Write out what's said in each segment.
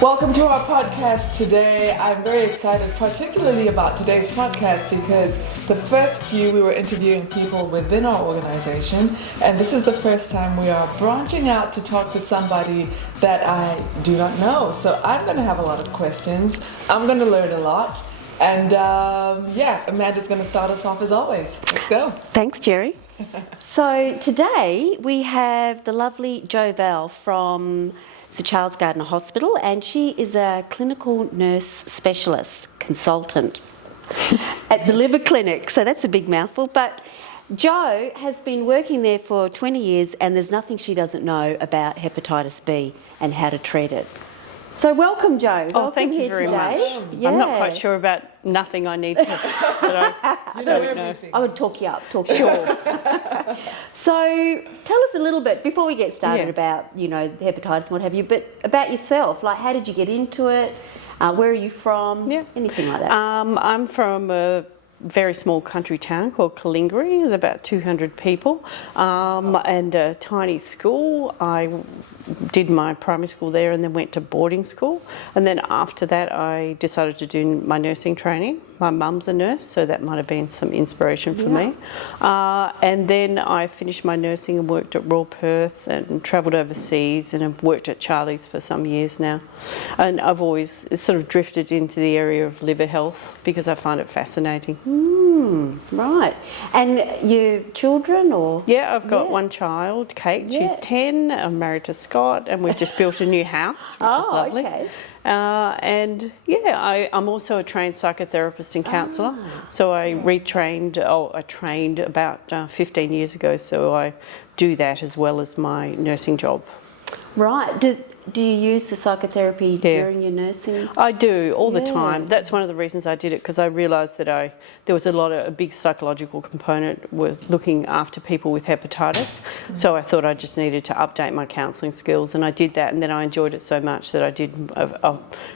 Welcome to our podcast today. I'm very excited particularly about today's podcast because the first few we were interviewing people within our organization, and this is the first time we are branching out to talk to somebody that I do not know. So I'm going to have a lot of questions. I'm going to learn a lot. And Amanda's going to start us off as always. Let's go. Thanks, Jerry. So today we have the lovely Jo Vallve from Sir Charles Gardiner Hospital, and she is a clinical nurse specialist consultant at the liver clinic. So that's a big mouthful, but Jo has been working there for 20 years and there's nothing she doesn't know about hepatitis B and how to treat it. So welcome, Jo. Oh, thank you very much. Yeah. I'm not quite sure about nothing I need to, but I don't know. I would talk you up, sure. So tell us a little bit, before we get started, about, hepatitis and what have you, but about yourself. Like, how did you get into it? Where are you from? Yeah. Anything like that. I'm from a very small country town called Kalingari. There's about 200 people, and a tiny school. I did my primary school there and then went to boarding school, and then after that I decided to do my nursing training. My mum's a nurse, so that might have been some inspiration for me. And then I finished my nursing and worked at Royal Perth and travelled overseas, and I've worked at Charlie's for some years now. And I've always sort of drifted into the area of liver health because I find it fascinating. Right. And your children, or? Yeah, I've got one child, Kate. She's 10. I'm married to Scott, and we've just built a new house, which is lovely. Okay. I'm also a trained psychotherapist and counsellor. So I I trained about 15 years ago, so I do that as well as my nursing job. Right. Do you use the psychotherapy during your nursing? I do, all the time. That's one of the reasons I did it, because I realised that there was a big psychological component with looking after people with hepatitis. So I thought I just needed to update my counselling skills, and I did that, and then I enjoyed it so much that I did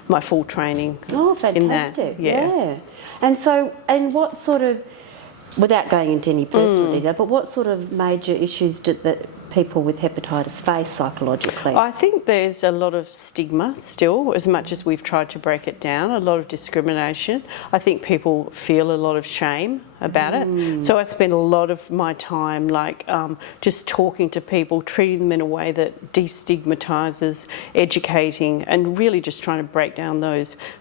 my full training. Oh, fantastic. Yeah. And what sort of, without going into any personal detail, but what sort of major issues did that people with hepatitis face psychologically? I think there's a lot of stigma still, as much as we've tried to break it down, a lot of discrimination. I think people feel a lot of shame about it. So I spend a lot of my time just talking to people, treating them in a way that destigmatises, educating, and really just trying to break down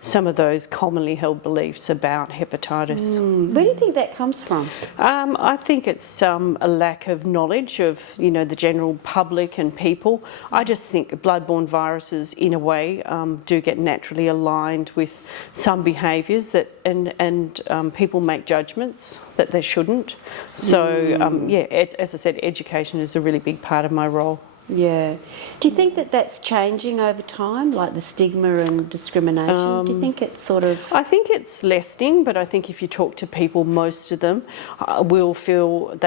some of those commonly held beliefs about hepatitis. Where do you think that comes from? I think it's a lack of knowledge of the general public and people. I just think bloodborne viruses, in a way, do get naturally aligned with some behaviours that and people make judgments that they shouldn't. So as I said, education is a really big part of my role. Yeah. Do you think that that's changing over time, like the stigma and discrimination? Do you think it's sort of... I think it's lessening, but I think if you talk to people, most of them will feel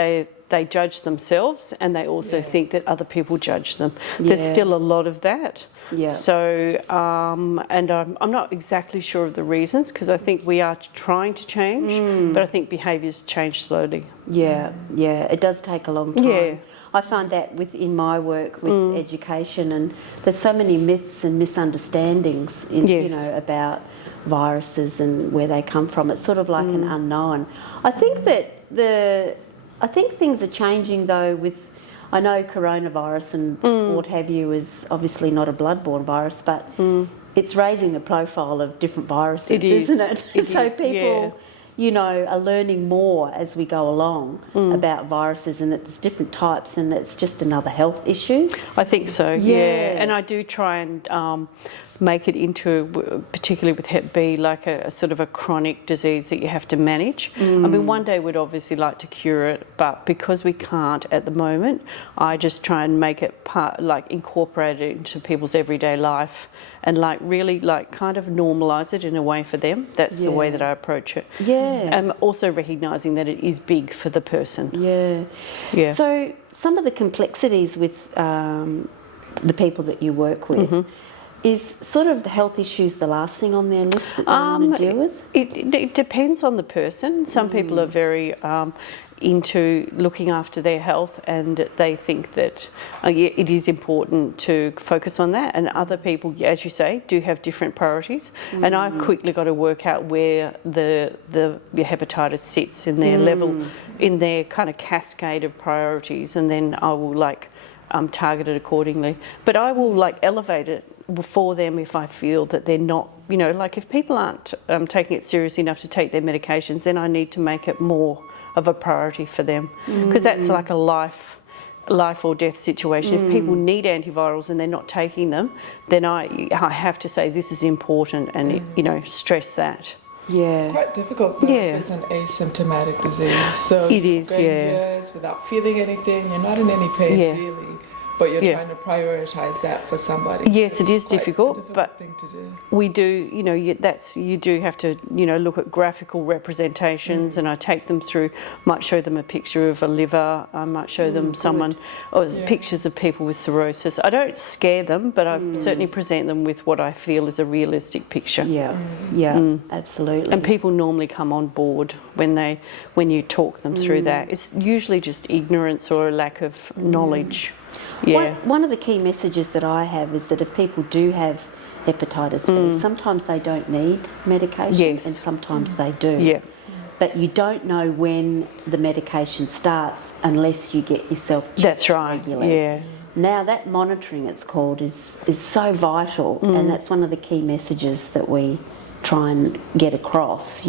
they judge themselves, and they also think that other people judge them. There's still a lot of that. Yeah. So, and I'm not exactly sure of the reasons, because I think we are trying to change, but I think behaviours change slowly. Yeah, it does take a long time. Yeah. I find that within my work with education, and there's so many myths and misunderstandings about viruses and where they come from. It's sort of like an unknown. I think that I think things are changing though with, I know coronavirus and what have you is obviously not a bloodborne virus, but it's raising the profile of different viruses, isn't it? So people, are learning more as we go along about viruses, and that there's different types, and it's just another health issue. I think so, yeah. And I do try and make it into, particularly with Hep B, like a sort of a chronic disease that you have to manage. I mean, one day we'd obviously like to cure it, but because we can't at the moment, I just try and make it incorporate it into people's everyday life, and really kind of normalise it in a way for them. That's the way that I approach it. Yeah. Also recognising that it is big for the person. Yeah. So some of the complexities with the people that you work with, is sort of the health issues the last thing on their list that they want to deal with? It depends on the person. Some people are very into looking after their health, and they think that it is important to focus on that. And other people, as you say, do have different priorities. And I've quickly got to work out where the hepatitis sits in their level, in their kind of cascade of priorities, and then I will target it accordingly. But I will elevate it for them if I feel that they're not, if people aren't taking it seriously enough to take their medications, then I need to make it more of a priority for them, because that's like a life or death situation. If people need antivirals and they're not taking them, then I have to say this is important and stress that. Yeah, it's quite difficult though, if it's an asymptomatic disease. So it is, going years without feeling anything, you're not in any pain really. But you're trying to prioritise that for somebody. Yes, it is difficult, but thing to do. We do, you do have to, look at graphical representations, and I take them through. Might show them a picture of a liver. I might show them pictures of people with cirrhosis. I don't scare them, but I certainly present them with what I feel is a realistic picture. Absolutely. And people normally come on board when you talk them through that. It's usually just ignorance or a lack of knowledge. Yeah. One of the key messages that I have is that if people do have hepatitis B, sometimes they don't need medication and sometimes they do. Yeah. But you don't know when the medication starts unless you get yourself checked. That's right. regularly. Yeah. Now that monitoring, it's called, is so vital, and that's one of the key messages that we try and get across,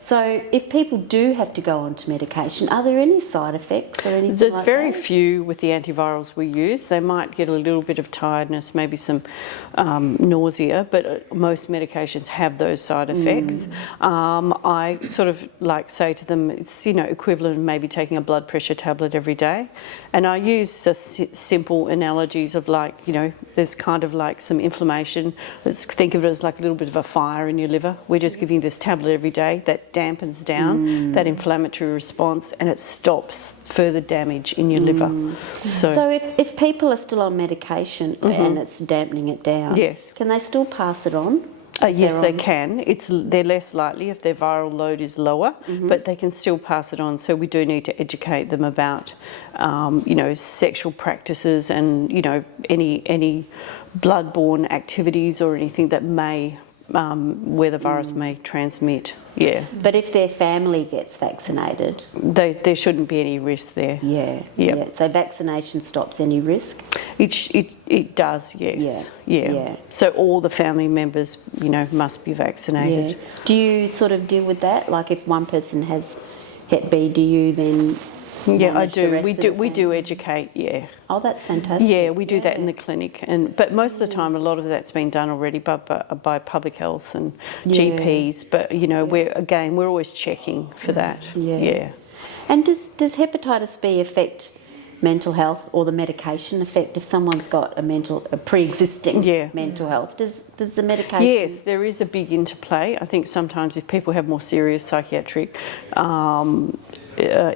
So if people do have to go onto medication, are there any side effects or anything There's like very that? few with the antivirals we use. They might get a little bit of tiredness, maybe some nausea, but most medications have those side effects. I sort of say to them, it's equivalent of maybe taking a blood pressure tablet every day. And I use simple analogies of there's kind of some inflammation. Let's think of it as like a little bit of a fire in your liver. We're just giving this tablet every day that dampens down that inflammatory response, and it stops further damage in your liver. So if people are still on medication and it's dampening it down, can they still pass it on? Yes, they can. They're less likely if their viral load is lower, but they can still pass it on. So we do need to educate them about, sexual practices and, any bloodborne activities or anything that may, where the virus may transmit. Yeah. But if their family gets vaccinated, there shouldn't be any risk there. Yeah. So vaccination stops any risk? It does, yes. Yeah. So all the family members, must be vaccinated. Yeah. Do you sort of deal with that? Like if one person has Hep B, do you then? Yeah, I do. We do educate. Yeah. Oh, that's fantastic. Yeah, we do that in the clinic, but most of the time, a lot of that's been done already by public health and GPs. But we're always checking for that. Yeah. And does hepatitis B affect mental health, or the medication affect if someone's got a pre-existing mental health? Does the medication? Yes, there is a big interplay. I think sometimes if people have more serious psychiatric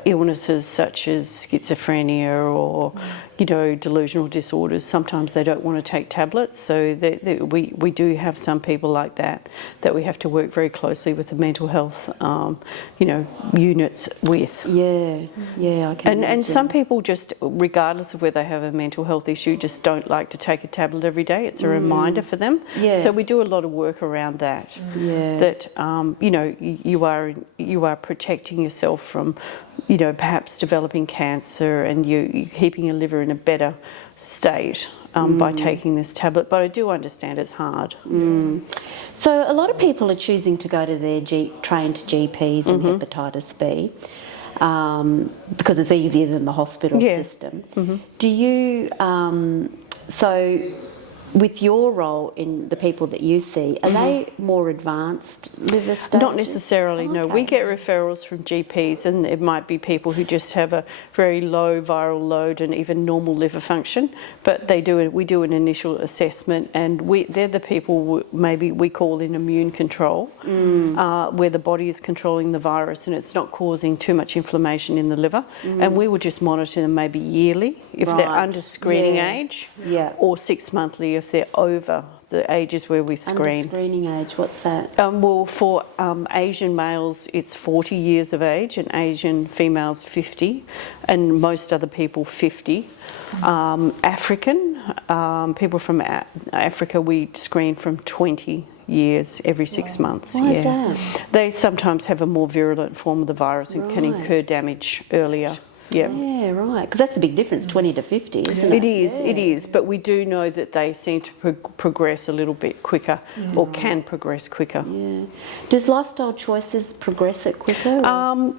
illnesses such as schizophrenia or delusional disorders, sometimes they don't want to take tablets, so we do have some people like that we have to work very closely with the mental health units with. I can and some people just, regardless of whether they have a mental health issue, just don't like to take a tablet every day. It's a reminder for them. So we do a lot of work around that. That you are protecting yourself from perhaps developing cancer, and you keeping your liver in a better state by taking this tablet. But I do understand it's hard. So a lot of people are choosing to go to their trained GPs in hepatitis B because it's easier than the hospital system. Do you, with your role in the people that you see, are they more advanced liver stages? Not necessarily, no. We get referrals from GPs, and it might be people who just have a very low viral load and even normal liver function, but we do an initial assessment, and they're the people maybe we call in immune control, where the body is controlling the virus and it's not causing too much inflammation in the liver, and we would just monitor them maybe yearly if they're under screening age, or 6 monthly if they're over the ages where we screen. Under screening age, what's that? Well, for Asian males, it's 40 years of age, and Asian females 50, and most other people 50. African, people from Africa, we screen from 20 years every 6 months. Why is that? They sometimes have a more virulent form of the virus and can incur damage earlier. Yeah. Yeah, right. Because that's a big difference, 20 to 50, isn't it? It is. But we do know that they seem to progress a little bit quicker, or can progress quicker. Yeah. Does lifestyle choices progress it quicker?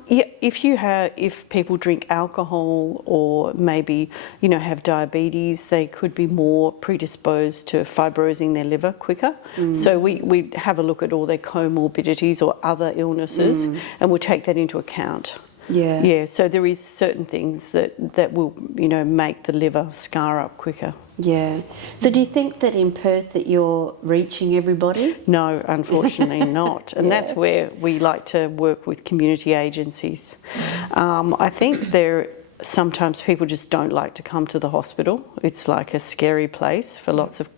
Yeah. If people drink alcohol or maybe have diabetes, they could be more predisposed to fibrosing their liver quicker. So we have a look at all their comorbidities or other illnesses, and we'll take that into account. Yeah. Yeah, so there is certain things that will, make the liver scar up quicker. Yeah. So do you think that in Perth that you're reaching everybody? No, unfortunately not. And that's where we like to work with community agencies. I think sometimes people just don't like to come to the hospital. It's like a scary place for lots of,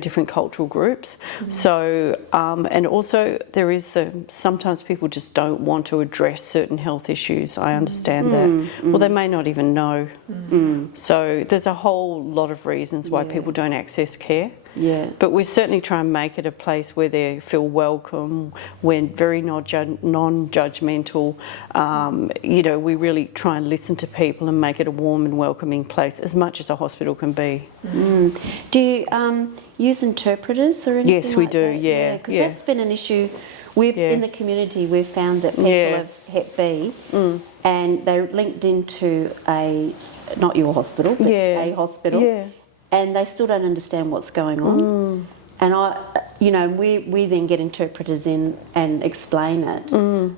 different cultural groups. So, and also there is sometimes people just don't want to address certain health issues. I understand that. Well, they may not even know. So there's a whole lot of reasons why people don't access care. Yeah. But we certainly try and make it a place where they feel welcome, we're very non-judgmental. We really try and listen to people and make it a warm and welcoming place, as much as a hospital can be. Do you use interpreters or anything? Yes, we like do, that? yeah. Because that's been an issue. In the community, we've found that people have Hep B and they're linked into not your hospital, but a hospital. Yeah. And they still don't understand what's going on. And we then get interpreters in and explain it.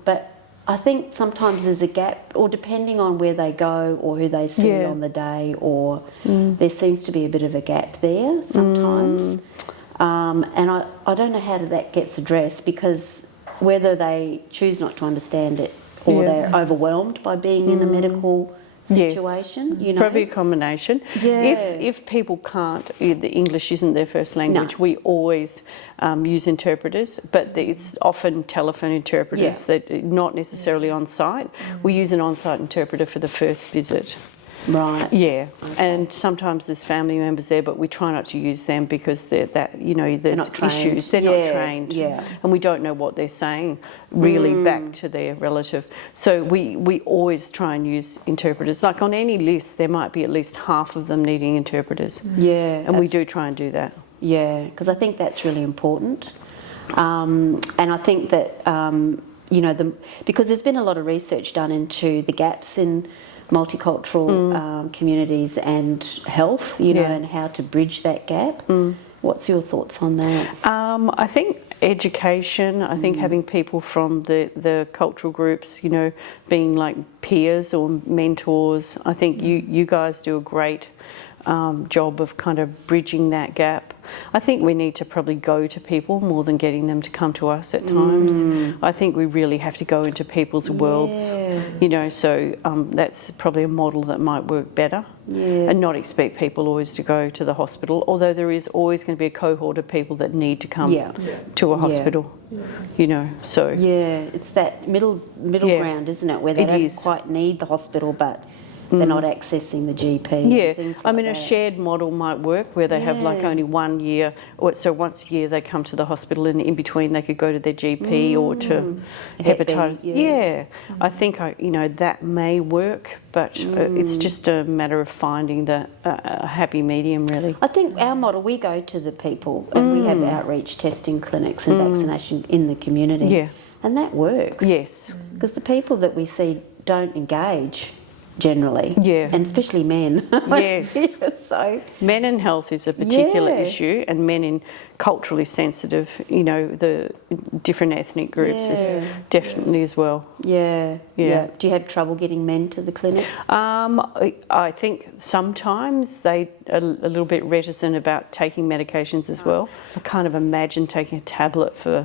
But I think sometimes there's a gap, or depending on where they go or who they see on the day, or there seems to be a bit of a gap there sometimes. And I don't know how that gets addressed, because whether they choose not to understand it or they're overwhelmed by being in a medical situation. It's probably a combination. Yeah. If people can't, the English isn't their first language, we always use interpreters, but it's often telephone interpreters that not necessarily on site. We use an on-site interpreter for the first visit. Right. Yeah, and sometimes there's family members there, but we try not to use them because there's issues. They're not trained. Yeah. And we don't know what they're saying really back to their relative. So we always try and use interpreters. Like on any list, there might be at least half of them needing interpreters. Yeah. And we do try and do that. Yeah, because I think that's really important. And I think that, because there's been a lot of research done into the gaps in multicultural communities and health, and how to bridge that gap. What's your thoughts on that? I think education, I think having people from the cultural groups, being like peers or mentors. I think you guys do a great job of kind of bridging that gap. I think we need to probably go to people more than getting them to come to us at times. I think we really have to go into people's worlds, so that's probably a model that might work better. And not expect people always to go to the hospital, although there is always going to be a cohort of people that need to come to a hospital, so. Yeah, it's that middle ground, isn't it, where they don't quite need the hospital, but they're not accessing the GP. Yeah, I mean, a shared model might work where they have like only 1 year, so once a year they come to the hospital, and in between they could go to their GP or to hepatitis. I think that may work, but it's just a matter of finding a happy medium, really. I think our model, we go to the people and we have outreach testing clinics and vaccination in the community. Yeah. And that works. Yes. Because the people that we see don't engage generally. Yeah. And especially men. Yes. So men and health is a particular issue, and men in culturally sensitive, the different ethnic groups is definitely as well. Yeah. Do you have trouble getting men to the clinic? I think sometimes they are a little bit reticent about taking medications as well. I can't imagine taking a tablet for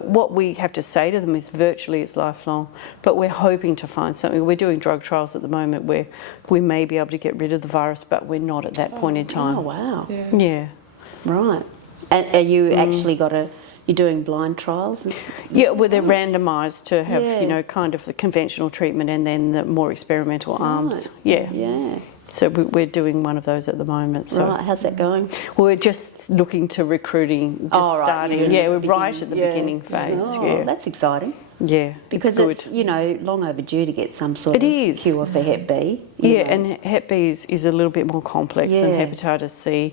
what we have to say to them is virtually it's lifelong. But we're hoping to find something. We're doing drug trials at the moment where we may be able to get rid of the virus, but we're not at that point in time. Oh, wow. Yeah. Right. And are you actually you're doing blind trials? Yeah, well, they're randomised to have, Yeah. kind of the conventional treatment and then the more experimental arms. Yeah. Yeah. So we're doing one of those at the moment. So. Right, how's that going? We're just looking to recruiting, starting. Yeah, we're right at the beginning phase. Oh, yeah, that's exciting. Yeah, Because it's good. it's long overdue to get some sort of cure for Hep B. you know. And Hep B is a little bit more complex than Yeah. hepatitis C.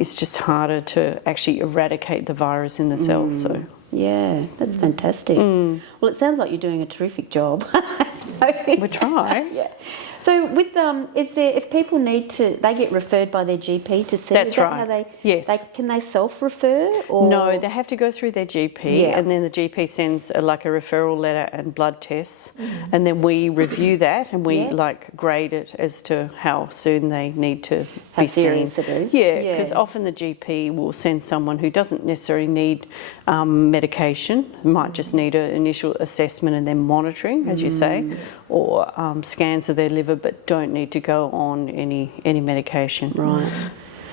It's just harder to actually eradicate the virus in the cells. So Yeah, that's fantastic. Well, it sounds like you're doing a terrific job. we try. Yeah. So with if people need to, they get referred by their GP to see. That's is that right. How they, Yes. Can they self-refer or No, they have to go through their GP, Yeah. and then the GP sends a referral letter and blood tests, and then we review that and we grade it as to how soon they need to How be serious seen. it is. Yeah, Yeah. because often the GP will send someone who doesn't necessarily need medication, might just need an initial assessment and then monitoring, as you say, or scans of their liver, but don't need to go on any medication. Right.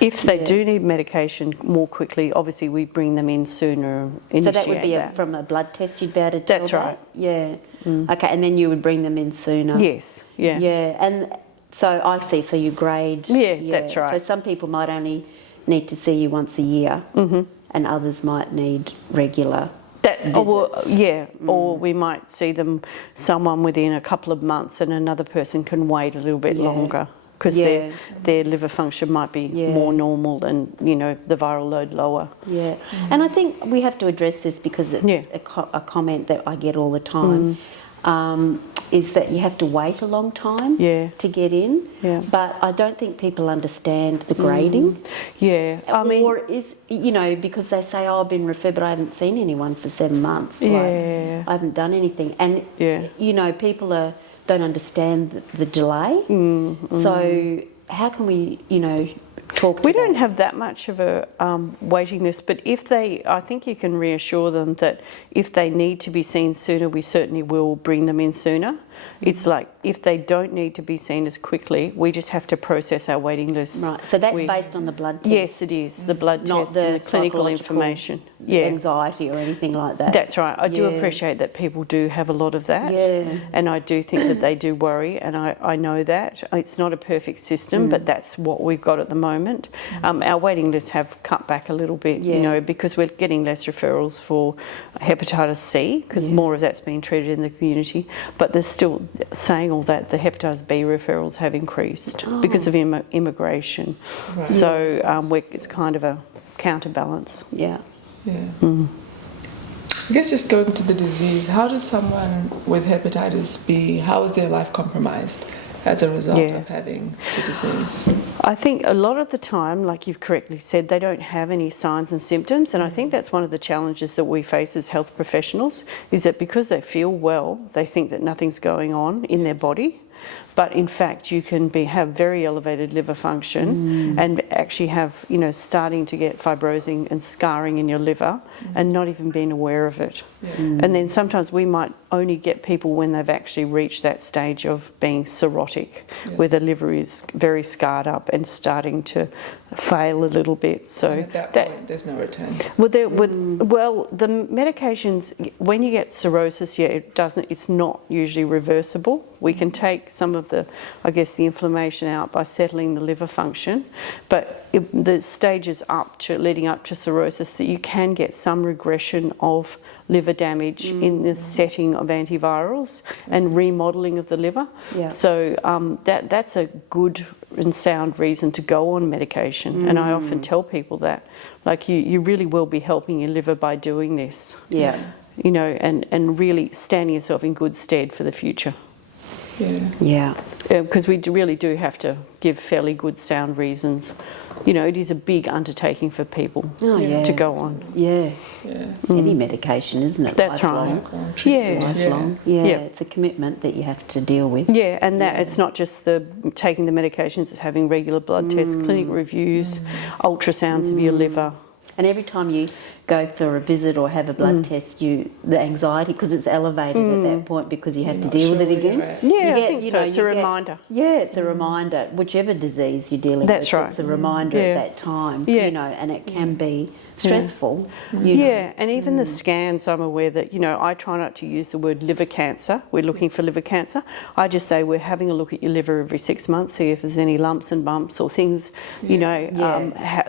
If they do need medication more quickly, obviously we bring them in sooner. So that would be from a blood test you'd be able to tell That's that? right. Yeah. Okay, and then you would bring them in sooner. Yes. Yeah. Yeah, and so I see. So you grade. Yeah, that's right. So some people might only need to see you once a year, and others might need regular. Or we might see someone within a couple of months, and another person can wait a little bit longer because their liver function might be more normal and the viral load lower. Yeah, and I think we have to address this because it's a comment that I get all the time. Is that you have to wait a long time to get in. Yeah. But I don't think people understand the grading. Yeah. Or because they say, I've been referred, but I haven't seen anyone for 7 months. Yeah. I haven't done anything. And, people don't understand the delay. So how can we, talk to We don't have that much of a waiting list, but I think you can reassure them that if they need to be seen sooner, we certainly will bring them in sooner. It's like if they don't need to be seen as quickly, we just have to process our waiting list. Right, so that's based on the blood test? Yes, it is, the blood test and the clinical information. Anxiety or anything like that? That's right. I do appreciate that people do have a lot of that. Yeah. And I do think that they do worry, and I know that. It's not a perfect system, but that's what we've got at the moment. Our waiting lists have cut back a little bit, because we're getting less referrals for hepatitis C, because more of that's being treated in the community. But there's still, saying all that, the hepatitis B referrals have increased because of immigration. Right. So it's kind of a counterbalance. Yeah. Yeah. I guess just going to the disease, how does someone with hepatitis B, how is their life compromised as a result of having the disease? I think a lot of the time, like you've correctly said, they don't have any signs and symptoms, and I think that's one of the challenges that we face as health professionals, is that because they feel well, they think that nothing's going on in their body. But in fact, you can have very elevated liver function and actually have, starting to get fibrosing and scarring in your liver and not even being aware of it. Yeah. And then sometimes we might only get people when they've actually reached that stage of being cirrhotic, where the liver is very scarred up and starting to fail a little bit. So and at that point, there's no return. Well, the medications, when you get cirrhosis, it's not usually reversible. We can take some of the inflammation out by settling the liver function, but the stages leading up to cirrhosis, that you can get some regression of liver damage in the setting of antivirals and remodelling of the liver. Yeah. So that's a good and sound reason to go on medication. And I often tell people that, you really will be helping your liver by doing this. Yeah. And really standing yourself in good stead for the future. Yeah. Yeah. Because we really do have to give fairly good sound reasons. It is a big undertaking for people to go on. Yeah. Any medication, isn't it? That's lifelong. right. Lifelong. Yeah. It's a commitment that you have to deal with. Yeah, and that it's not just taking the medications, it's having regular blood tests, clinic reviews, ultrasounds of your liver. And every time you go for a visit or have a blood test, the anxiety, because it's elevated at that point because you have to deal with it again. Right. Yeah, I think so. It's a reminder. Yeah, it's a reminder. Whichever disease you're dealing That's with, right. it's a reminder at that time, and it can be stressful. And even the scans, I'm aware that, I try not to use the word liver cancer. We're looking for liver cancer. I just say we're having a look at your liver every 6 months, see if there's any lumps and bumps or things,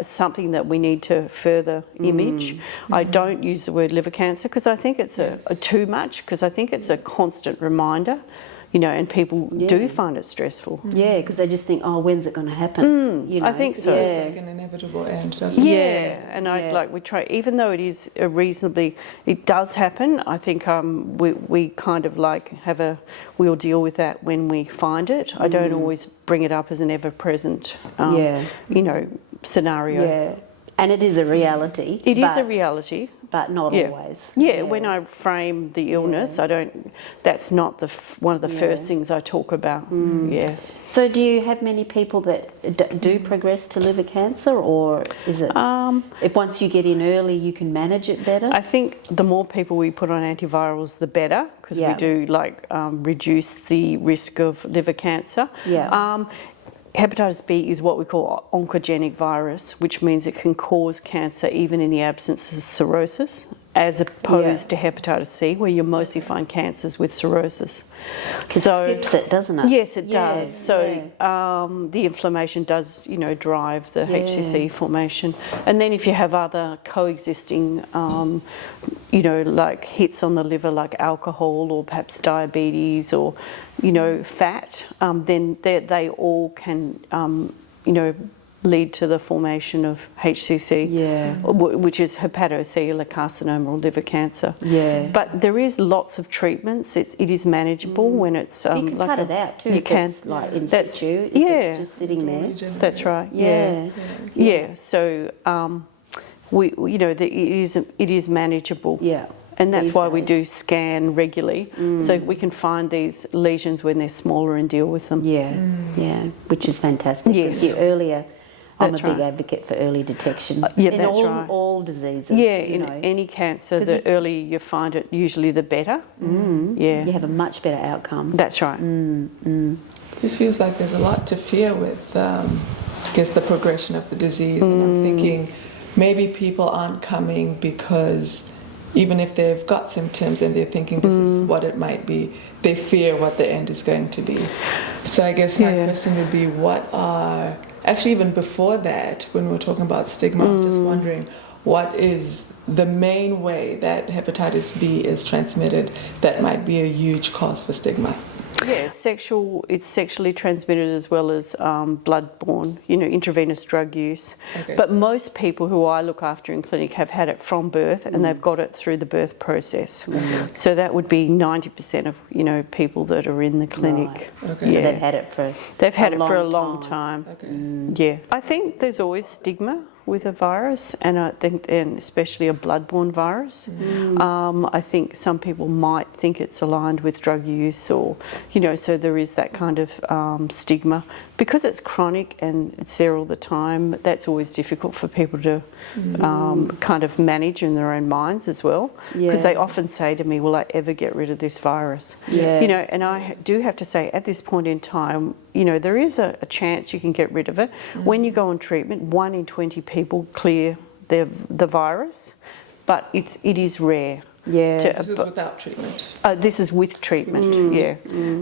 something that we need to further image. I don't use the word liver cancer because I think it's a too much, because I think it's a constant reminder. And people do find it stressful. Yeah, because they just think, oh, when's it going to happen? I think so. It's like an inevitable end, doesn't it? Yeah, and we try, even though it is it does happen. I think we kind of we'll deal with that when we find it. I don't always bring it up as an ever-present, scenario. Yeah, and it is a reality. It is a reality. But not always. Yeah, when I frame the illness, that's not one of the first things I talk about. Yeah. So do you have many people that do progress to liver cancer, or is it if once you get in early you can manage it better? I think the more people we put on antivirals, the better, because we do reduce the risk of liver cancer. Yeah. Hepatitis B is what we call oncogenic virus, which means it can cause cancer even in the absence of cirrhosis, as opposed to hepatitis C, where you mostly find cancers with cirrhosis. It skips it, doesn't it? Yes, it does. So the inflammation does, drive the HCC formation. And then if you have other coexisting, like hits on the liver, like alcohol or perhaps diabetes or, fat, then they all can, lead to the formation of HCC, which is hepatocellular carcinoma or liver cancer. Yeah. But there is lots of treatments. It is manageable when it's you can cut it out too. You can. It's like in situ. It's just sitting there. That's right. Yeah. So it is manageable. Yeah. And that's why we do scan regularly, so we can find these lesions when they're smaller and deal with them. Yeah, which is fantastic. Yes. The earlier, I'm That's a big right. advocate for early detection. That's right. All diseases. Yeah, in any cancer, the earlier you find it, usually the better. Yeah. You have a much better outcome. That's right. This feels like there's a lot to fear with, I guess, the progression of the disease. And I'm thinking maybe people aren't coming because even if they've got symptoms and they're thinking this is what it might be, they fear what the end is going to be. So I guess my question would be, actually even before that, when we were talking about stigma, I was just wondering, what is the main way that hepatitis B is transmitted that might be a huge cause for stigma? Yeah, it's sexually transmitted as well as blood-borne, intravenous drug use. Okay. But most people who I look after in clinic have had it from birth and they've got it through the birth process. So that would be 90% of, people that are in the clinic. Right. Okay. Yeah. So they've had it for a long time. Okay. Yeah. I think there's always stigma with a virus, and I think, and especially a blood-borne virus. I think some people might think it's aligned with drug use, or so there is that kind of stigma because it's chronic and it's there all the time. That's always difficult for people to kind of manage in their own minds as well, because they often say to me, "Will I ever get rid of this virus?" And I do have to say, at this point in time, there is a chance you can get rid of it. When you go on treatment, 1 in 20 people clear the virus, but it is rare. Yeah. This is without treatment. This is with treatment.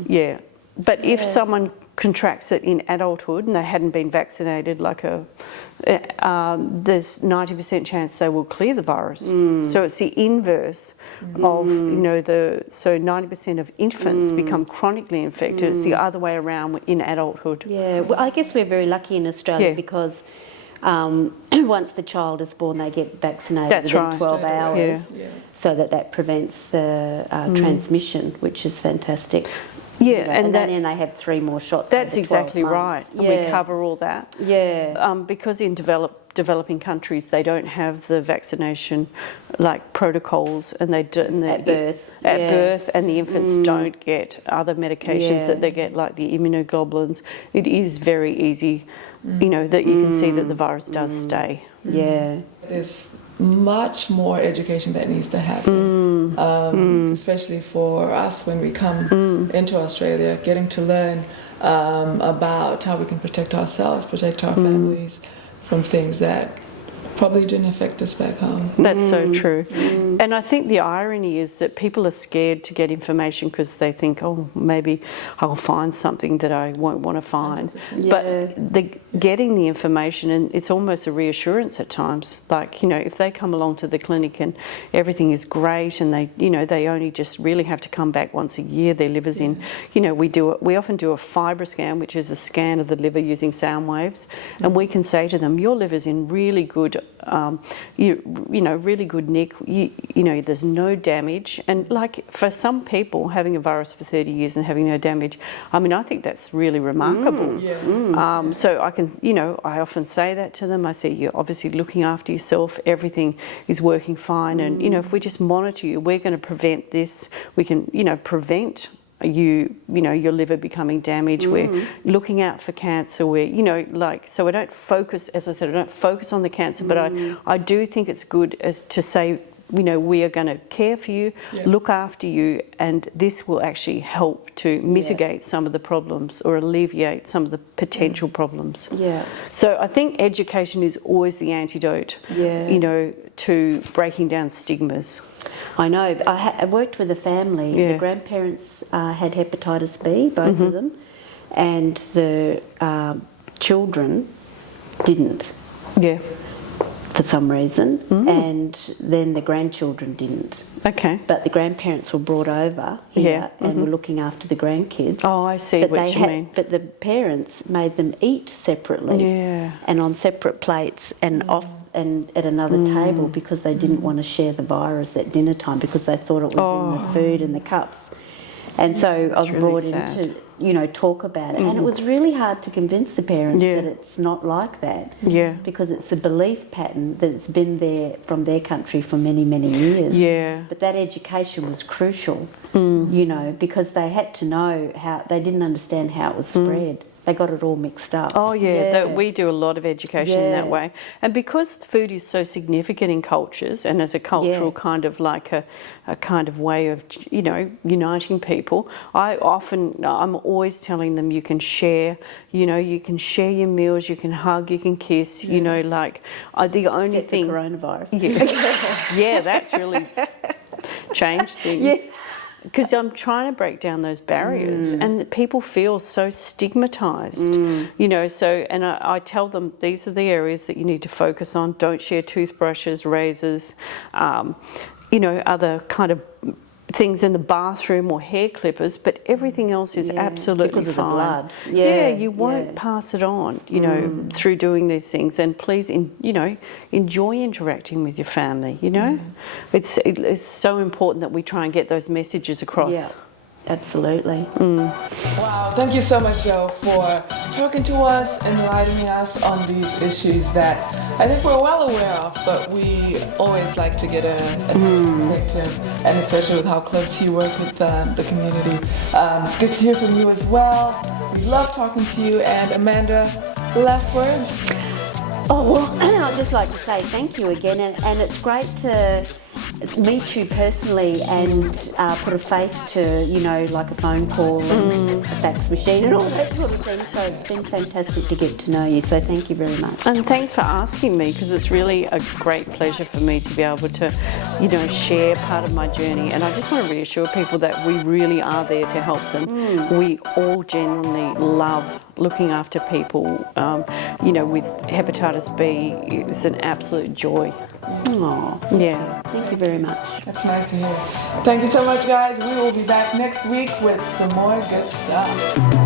Yeah. But if someone contracts it in adulthood and they hadn't been vaccinated, there's 90% chance they will clear the virus. So it's the inverse of, so 90% of infants become chronically infected. It's the other way around in adulthood. Yeah, well, I guess we're very lucky in Australia because once the child is born, they get vaccinated within 12 hours, so that prevents the transmission, which is fantastic. Yeah, and then they have 3 more shots. That's exactly months. right. And we cover all that. Yeah. Because in developing countries they don't have the vaccination protocols, and they do at birth. Birth, and the infants don't get other medications that they get, like the immunoglobulins. It is very easy, that you can see that the virus does stay. Yeah. There's much more education that needs to happen, especially for us when we come into Australia, getting to learn about how we can protect ourselves, protect our families from things that probably didn't affect us back home. That's so true. And I think the irony is that people are scared to get information because they think, oh, maybe I'll find something that I won't want to find. But getting the information, and it's almost a reassurance at times. Like, if they come along to the clinic and everything is great and they only just really have to come back once a year, their liver's in, we often do a Fibro Scan, which is a scan of the liver using sound waves, and we can say to them, your liver's in really good really good nick. There's no damage, and like for some people, having a virus for 30 years and having no damage, I think that's really remarkable. So I can, I often say that to them. I say, you're obviously looking after yourself. Everything is working fine, and if we just monitor you, we're going to prevent this. We can, prevent your liver becoming damaged. We're looking out for cancer. We're, so I don't focus, as I said, I don't focus on the cancer, but I do think it's good as to say, we are going to care for you, look after you, and this will actually help to mitigate some of the problems or alleviate some of the potential problems. So I think education is always the antidote, to breaking down stigmas. I know. I worked with a family. The grandparents had hepatitis B, both of them, and the children didn't. For some reason, and then the grandchildren didn't. Okay. But the grandparents were brought over here and were looking after the grandkids. Oh, I see what you mean. But the parents made them eat separately and on separate plates and off and at another table because they didn't want to share the virus at dinner time because they thought it was in the food in the cups. And so I was brought in to, talk about it. And it was really hard to convince the parents that it's not like that. Because it's a belief pattern that it's been there from their country for many, many years. But that education was crucial, because they had to know how, they didn't understand how it was spread. They got it all mixed up. We do a lot of education in that way. And because food is so significant in cultures and as a cultural kind of like a kind of way of, uniting people, I'm always telling them you can share, you can share your meals, you can hug, you can kiss, the only Except thing... for coronavirus. That's really changed things. Because I'm trying to break down those barriers and people feel so stigmatised, and I tell them these are the areas that you need to focus on. Don't share toothbrushes, razors, other kind of things in the bathroom or hair clippers, but everything else is absolutely because of fine. the blood. You won't pass it on, through doing these things. And please, enjoy interacting with your family. It's so important that we try and get those messages across. Absolutely. Wow, thank you so much, Joe, for talking to us, enlightening us on these issues that I think we're well aware of, but we always like to get a perspective, and especially with how close you work with the community. It's good to hear from you as well. We love talking to you. And Amanda, the last words? I'd just like to say thank you again, and it's great to meet you personally and put a face to, like a phone call and a fax machine and all that sort of thing. So it's been fantastic to get to know you. So thank you very much. And thanks for asking me, because it's really a great pleasure for me to be able to, share part of my journey. And I just want to reassure people that we really are there to help them. We all genuinely love looking after people, with hepatitis B. It's an absolute joy. Thank you very much. That's nice to hear. Thank you so much, guys. We will be back next week with some more good stuff.